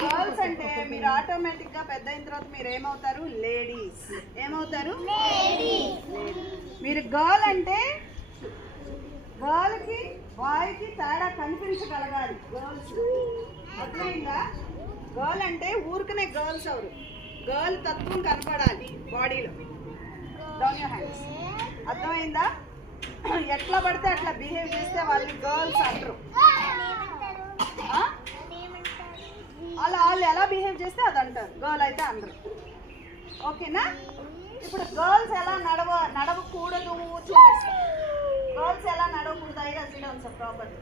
Girls అంటే మీరు automatic గా పెద్ద అయిన తర్వాత మీరు ఏమవుతారు? లేడీస్. ఏమవుతారు? మీరు గర్ల్ అంటే గర్ల్ కి బాయ్ కి తేడా కనిపించగలగాలి. గర్ల్స్ అర్థమైందా? గర్ల్ అంటే ఊరికనే గర్ల్స్ అవరు, గర్ల్ తత్వం కనపడాలి బాడీలో. Down your hands. అర్థమైందా? ఎట్లా పడితే అట్లా బిహేవ్ చేస్తే వాళ్ళని గర్ల్స్ అంటారు. అలా వాళ్ళు ఎలా బిహేవ్ చేస్తే అది అంటారు, గర్ల్ అయితే అందరు. ఓకేనా? ఇప్పుడు గర్ల్స్ ఎలా నడవకూడదు చూపిస్తాం. గర్ల్స్ ఎలా నడవకూడదు ఐడియా సార్ ప్రాపర్.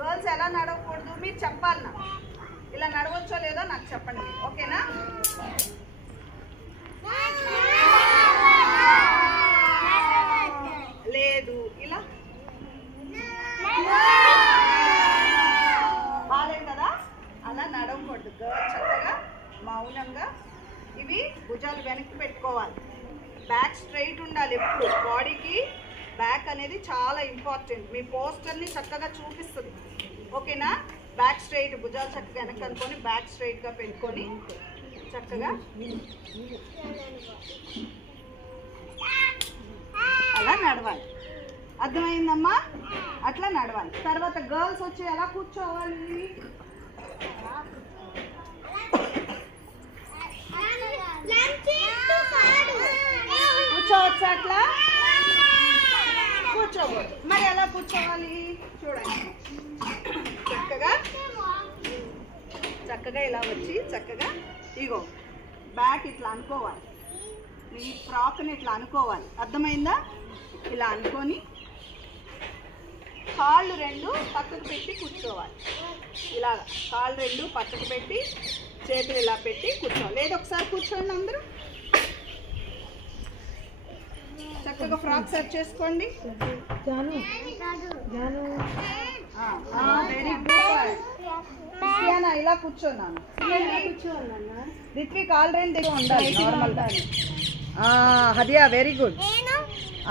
గర్ల్స్ ఎలా నడవకూడదు మీరు చెప్పాలి నాకు. ఇలా నడవచ్చో లేదో నాకు చెప్పండి మీరు. ఓకేనా? లేదు ఇలా బాలేదు కదా, అలా నడవకూడదు. గర్ల్ చక్కగా మౌనంగా ఇవి భుజాలు వెనక్కి పెట్టుకోవాలి. బ్యాక్ స్ట్రైట్ ఉండాలి ఎప్పుడు. బాడీకి బ్యాక్ అనేది చాలా ఇంపార్టెంట్. మీ పోస్టర్ని చక్కగా చూపిస్తుంది. ఓకేనా? బ్యాక్ స్ట్రైట్, భుజాలు చక్కగా వెనక్కి అనుకొని బ్యాక్ స్ట్రైట్గా పెట్టుకొని చక్కగా అలా నడవాలి. అర్థమైందమ్మా? అట్లా నడవాలి. తర్వాత గర్ల్స్ వచ్చి ఎలా కూర్చోవాలి? కూర్చోవచ్చు అట్లా? కూర్చోకూడదు. మరి ఎలా కూర్చోవాలి చూడండి. చక్కగా ఇలా వచ్చి చక్కగా ఇగో బ్యాక్ ఇట్లా అనుకోవాలి. మీ ఫ్రాక్ని ఇట్లా అనుకోవాలి. అర్థమైందా? ఇలా అనుకొని కాళ్ళు రెండు పక్కకు పెట్టి కూర్చోవాలి. ఇలాగా కాళ్ళు రెండు పక్కకు పెట్టి చేతులు ఇలా పెట్టి కూర్చోవాలి. లేదు ఒకసారి కూర్చోండి అందరూ. చక్కగా ఫ్రాక్ సెట్ చేసుకోండి. Very good. ఇలా కూర్చోన్నాను. రిత్విక్ ఆల్రెడీ ఉండాలి నార్మల్గా. Hadiya very good.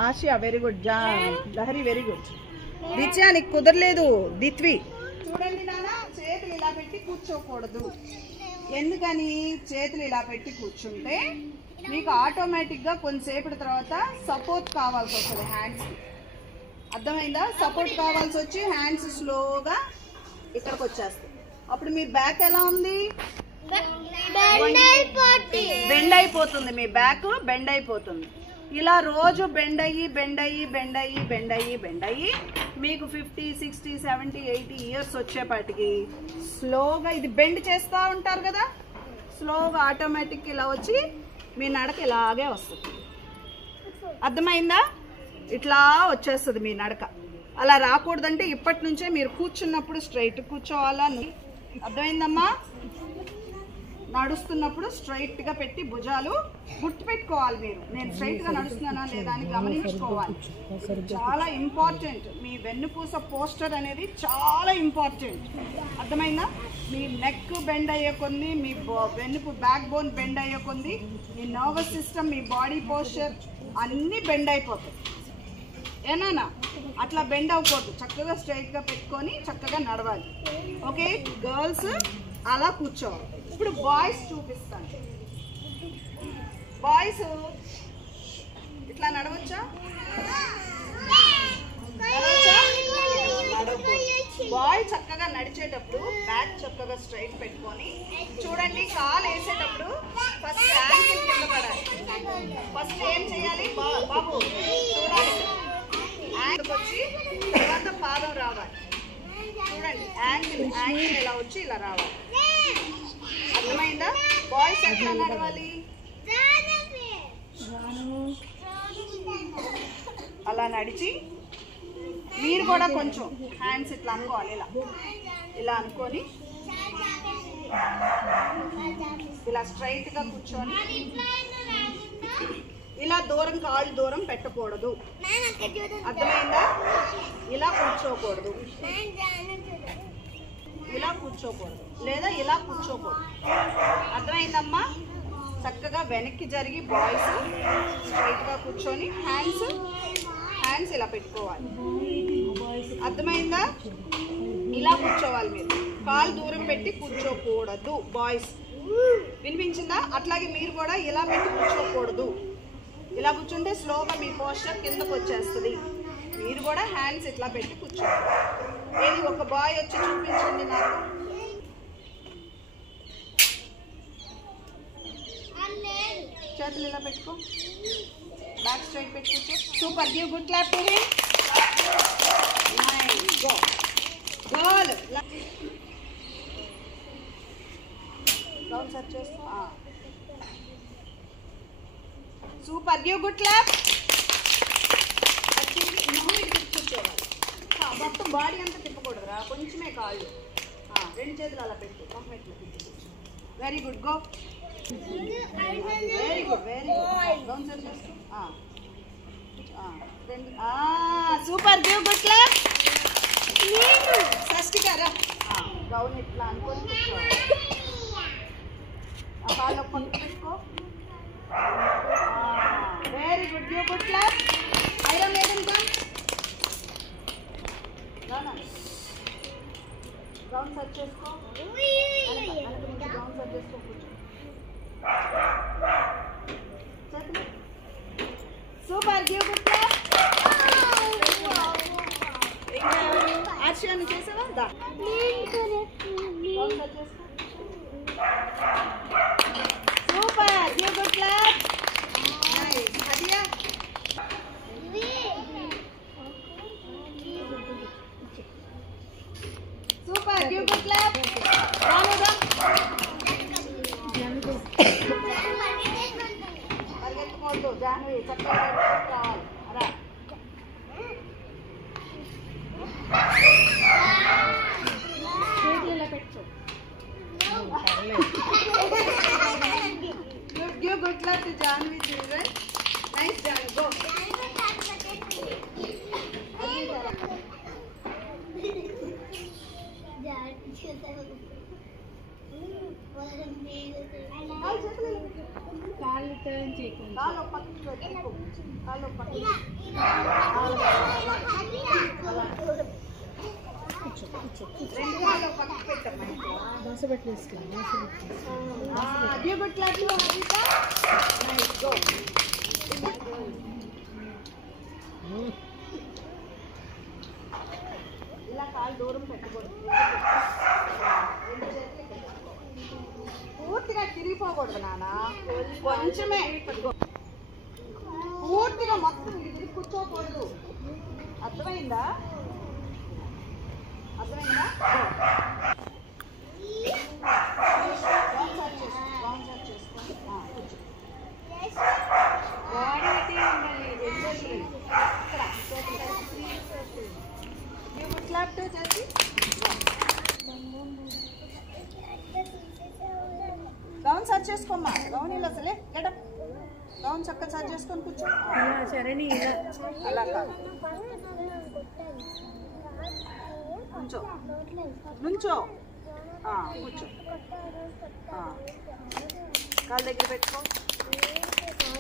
Asiya very good. Lahari very good. Ditya నీకు కుదరలేదు. దిత్వి చూడండి నాన్న, చేతులు ఇలా పెట్టి కూర్చోకూడదు. ఎందుకని? చేతులు ఇలా పెట్టి కూర్చుంటే మీకు ఆటోమేటిక్గా కొంతసేపటి తర్వాత సపోర్ట్ కావాల్సి వస్తుంది హ్యాండ్స్కి. అర్థమైందా? సపోర్ట్ కావాల్సి వచ్చి హ్యాండ్స్ స్లోగా ఇక్కడికి వచ్చేస్తాయి. అప్పుడు మీ బ్యాక్ ఎలా ఉంది? బెండ్ అయిపోతుంది. మీ బ్యాక్ బెండ్ అయిపోతుంది. ఇలా రోజు బెండ్ అయ్యి మీకు 50, 60, 70, 80 ఇయర్స్ వచ్చేపాటికి స్లోగా ఇది బెండ్ చేస్తూ ఉంటారు కదా, స్లోగా ఆటోమేటిక్ ఇలా వచ్చి మీ నడక ఇలాగే వస్తుంది. అర్థమైందా? ఇట్లా వచ్చేస్తుంది మీ నడక. అలా రాకూడదంటే ఇప్పటి నుంచే మీరు కూర్చున్నప్పుడు స్ట్రైట్ కూర్చోవాలా. అర్థమైందమ్మా? నడుస్తున్నప్పుడు స్ట్రైట్గా పెట్టి భుజాలు గుర్తు పెట్టుకోవాలి. మీరు నేను స్ట్రైట్గా నడుస్తున్నానా లేదా అని గమనించుకోవాలి. చాలా ఇంపార్టెంట్. మీ వెన్నుపూస పోస్టర్ అనేది చాలా ఇంపార్టెంట్. అర్థమైందా? మీ నెక్ బెండ్ అయ్యే కొంది, మీ వెన్నుపు బ్యాక్ బోన్ బెండ్ అయ్యే కొంది, మీ నర్వస్ సిస్టమ్, మీ బాడీ పోస్చర్ అన్నీ బెండ్ అయిపోతాయి. ఏనా? అట్లా బెండ్ అవ్వకూడదు. చక్కగా స్ట్రైట్గా పెట్టుకొని చక్కగా నడవాలి. ఓకే? గర్ల్స్ అలా కూర్చోవాలి. ఇప్పుడు బాయ్స్ చూపిస్తాను. బాయ్స్ ఇట్లా నడవచ్చా? బాయ్ చక్కగా నడిచేటప్పుడు బ్యాక్ చక్కగా స్ట్రైట్ పెట్టుకొని చూడండి. కాలు వేసేటప్పుడు ఫస్ట్ యాంకిల్ కింద పడాలి. ఫస్ట్ ఏం చేయాలి బాబు? చూడాలి. యాంకిల్ వచ్చి తర్వాత పాదం రావాలి. చూడండి, యాంకిల్ ఇలా వచ్చి ఇలా రావాలి. అర్థమైందా? బాయ్స్ ఎట్లా నడవాలి? అలా నడిచి మీరు కూడా కొంచెం హ్యాండ్స్ ఇట్లా అనుకోవాలి. ఇలా అనుకొని ఇలా స్ట్రైట్గా కూర్చొని ఇలా దూరం కాళ్ళు దూరం పెట్టకూడదు. అర్థమైందా? ఇలా కూర్చోకూడదు, ఇలా కూర్చోకూడదు, లేదా ఇలా కూర్చోకూడదు. అర్థమైందమ్మా? చక్కగా వెనక్కి జరిగి బాయ్స్ స్ట్రైట్గా కూర్చొని హ్యాండ్స్ ఇలా పెట్టుకోవాలి. అర్థమైందా? ఇలా కూర్చోవాలి మీరు. కాలు దూరం పెట్టి కూర్చోకూడదు బాయ్స్. వినిపించిందా? అట్లాగే మీరు కూడా ఇలా పెట్టి కూర్చోకూడదు. ఇలా కూర్చుంటే స్లోగా మీ పోస్చర్ కిందకు వచ్చేస్తుంది. మీరు కూడా హ్యాండ్స్ ఇట్లా పెట్టి కూర్చోండి. ఏది ఒక బాయ్ వచ్చి చూపించండి నాకు. చేతులు ఇలా పెట్టుకో, బ్యాక్ స్ట్రైట్ పెట్టి కూర్చో. Super, give good clap to him. Nice, go goal. Down సర్చ్ చేస్తూ సూపర్, గివ్ గుడ్ క్లాప్. కూర్చోవాలి, మొత్తం బాడీ అంతా తిప్పకూడదురా, కొంచెమే కాళ్ళు. రెండు చేతులు అలా పెట్టు, కంప్లీట్లో తిప్పి. Very good, go. Very good, very good. Down సర్చ్ చేస్తూ సూపర్, గివ్ గుడ్ క్లాప్. షష్టికారా గౌన్ ఇట్లా అనుకొని కూర్చోవాలి. ఆ కాళ్ళు పక్కన పెట్టుకో. Very good, give good clap. ఐరన్ మేడం గౌన్ సర్చ్ చేసుకో. గౌన్ సర్చ్ చేసుకో, కూర్చో. Super, give good clap. ఆశ్రయాన్ని చేసావా? దా గౌన్ సర్చ్ చేసుకో. Super, give good clap. Nice. Adiya super, give good clap. రానుగా పరిగెత్తుకోవద్దు, జాహ్నవి చక్కగా రావాలి. రా చేతులు ఇలా పెట్టు. Give good clap to Jahnavi children. Nice Jahnavi, go. కాళ్ళు టర్న్ చేయకుండా కాళ్ళు పక్కకి పెట్టు. కాళ్ళు పక్కకి రెండు కాళ్ళు పక్కకి పెట్టమ్మా. దోశ పెట్టేసుకోండి. గివ్ గుడ్ క్లాప్ టు హరిత. Nice, go. ఇలా కాళ్ళు దూరం పెట్టకూడదు. పూర్తిగా తిరిగిపోకూడదు నాన్న, కొంచెమే పూర్తిగా మొత్తం తిరిగి కూర్చోకూడదు. అర్థమైందా? అర్థమైందా? క్లాప్ టు చేసి గౌన్ సర్చ్ చేసుకోమ్మా. గౌన్ ఇలా అసలే గెటప్. గౌన్ చక్కగా సర్చ్ చేసుకొని కూర్చో. సరేని అలా కాదు, నుంచో నుంచో కూర్చో. కాళ్ళ దగ్గర పెట్టుకో,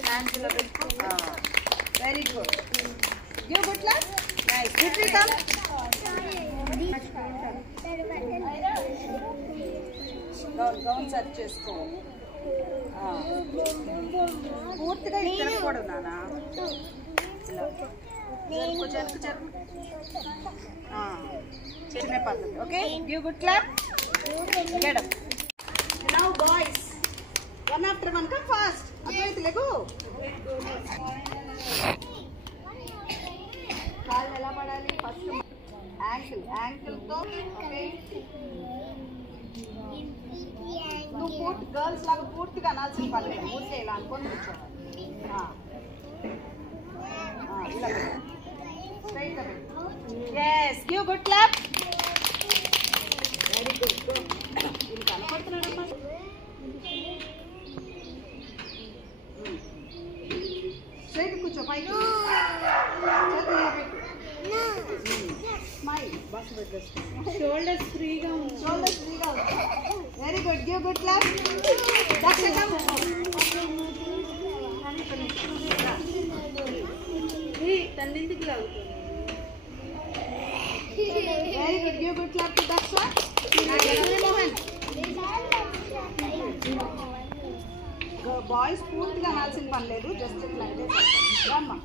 హ్యాండ్స్ ఇలా పెట్టుకో. Very good, give good clap. Nice, good rhythm. Gown సర్చ్ చేసుకో. పూర్తిగా తిరగకూడదు నాన్న. జరుపు జరుపు జరుపు. చిన్న పద్ధతి. Okay, give good clap. Get up. Now boys, one after one come fast. Advait లేకు. కాళ్ళు ఎలా పడాలి? First ankle, యాంకిల్తో. ఓకే, నువ్వు పూర్తి గర్ల్స్ లాగా పూర్తిగా అనాల్సిన పర్లేదు. పూర్తిగా ఇలా అనుకొని కూర్చోవాలి. ఇలా స్ట్రైట్ గా పెట్టు. yes, give good clap. Very good, ఇది కనపడుతున్నాడమ్మా. స్ట్రైట్ కూర్చో, పైకి చేతులు ఇలా పెట్టు. Smile, bus పెట్టేసుకో. షోల్డర్స్ ఫ్రీగా ఉంది, షోల్డర్స్ ఫ్రీగా ఉంది. Very good, give good clap. దక్షకం తన్నింటికి లాగుతుంది. Very good, give good clap to boys పూర్తిగా అనాల్సిన పని లేదు, జస్ట్ ఇట్లా అంటే అమ్మా.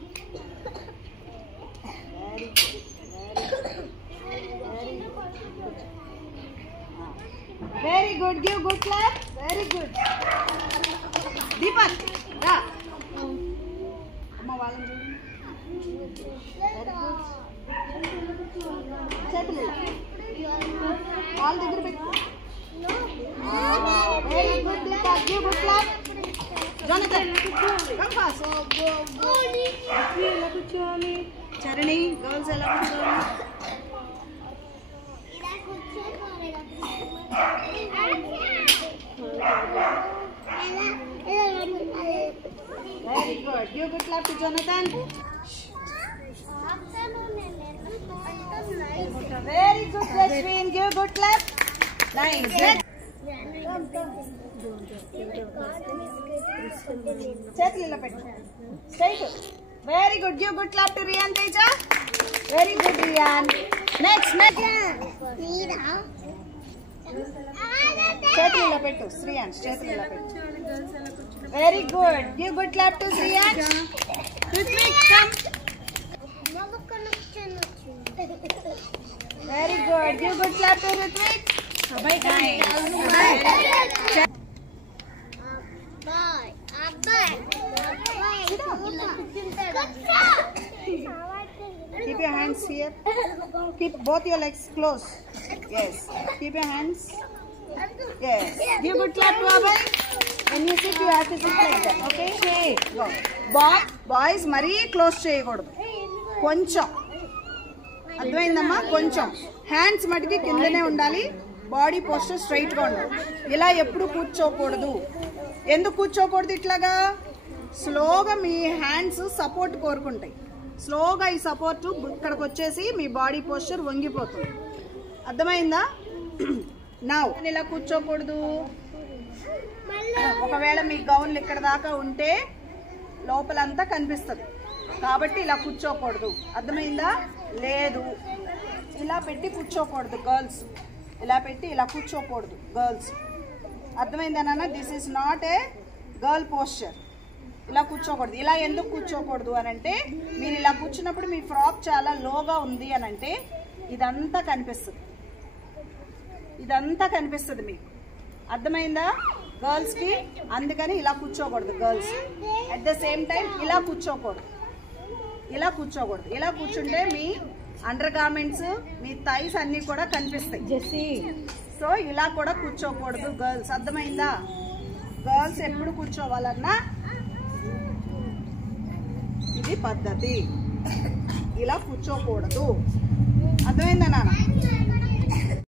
Very good, give good clap. Very good. Deepak రా అమ్మ, వాళ్ళని చూడండి. Very good. చేతులు వాళ్ళ దగ్గర పెట్టు. Very good Deepak, give good clap. Jonathan come fast. ఎలా కూర్చోవాలి చరణి? గర్ల్స్ ఎలా కూర్చోవాలి? Very good. Give good clap to Jonathan. Very good, Rashmin. Give good clap. Nice. చేతులు ఇలా పెట్టు. Straight. Very good. Give good clap to Riyan Teja. Very good, Riyan. Next. చేతులు ఇలా పెట్టు. శ్రీయాన్స్ చేతులు ఇలా పెట్టు. Very good. Give good clap to Shreyans. Ruthvik come. Very good. Give good clap to Ruthvik. అబ్బాయి come. Keep your hands here. Keep both your legs close. Yes. Keep your hands. Yes. Give good clap to Abhay. When you sit, you have to sit like that. Okay? Go. Boys, మరీ close చేయకూడదు. కొంచెం అర్థమైందమ్మా? కొంచెం hands మటుకి కిందనే ఉండాలి. Body poster straight గా ఉండాలి. ఇలా ఎప్పుడు కూర్చోకూడదు. ఎందుకు కూర్చోకూడదు? ఇట్లాగా స్లోగా మీ హ్యాండ్స్ సపోర్ట్ కోరుకుంటాయి. స్లోగా ఈ సపోర్ట్ ఇక్కడికి వచ్చేసి మీ బాడీ పోస్చర్ వంగిపోతుంది. అర్థమైందా? నౌ ఇలా కూర్చోకూడదు. ఒకవేళ మీ గౌన్లు ఇక్కడ దాకా ఉంటే లోపలంతా కనిపిస్తుంది కాబట్టి ఇలా కూర్చోకూడదు. అర్థమైందా? లేదు, ఇలా పెట్టి కూర్చోకూడదు గర్ల్స్. ఇలా పెట్టి ఇలా కూర్చోకూడదు గర్ల్స్. అర్థమైందా నాన్న? This is not a girl posture. ఇలా కూర్చోకూడదు. ఇలా ఎందుకు కూర్చోకూడదు అని అంటే, మీరు ఇలా కూర్చున్నప్పుడు మీ ఫ్రాక్ చాలా లోగా ఉంది అని అంటే ఇదంతా కనిపిస్తుంది. ఇదంతా కనిపిస్తుంది మీకు. అర్థమైందా గర్ల్స్కి? అందుకని ఇలా కూర్చోకూడదు girls. At the same time ఇలా కూర్చోకూడదు. ఇలా కూర్చోకూడదు. ఇలా కూర్చుంటే మీ అండర్ గార్మెంట్స్, మీ థైస్ అన్నీ కూడా కనిపిస్తాయి. సో ఇలా కూడా కూర్చోకూడదు గర్ల్స్. అర్థమైందా? గర్ల్స్ ఎప్పుడు కూర్చోవాలన్నా ఇది పద్ధతి. ఇలా కూర్చోకూడదు. అర్థమైందా నాన్న?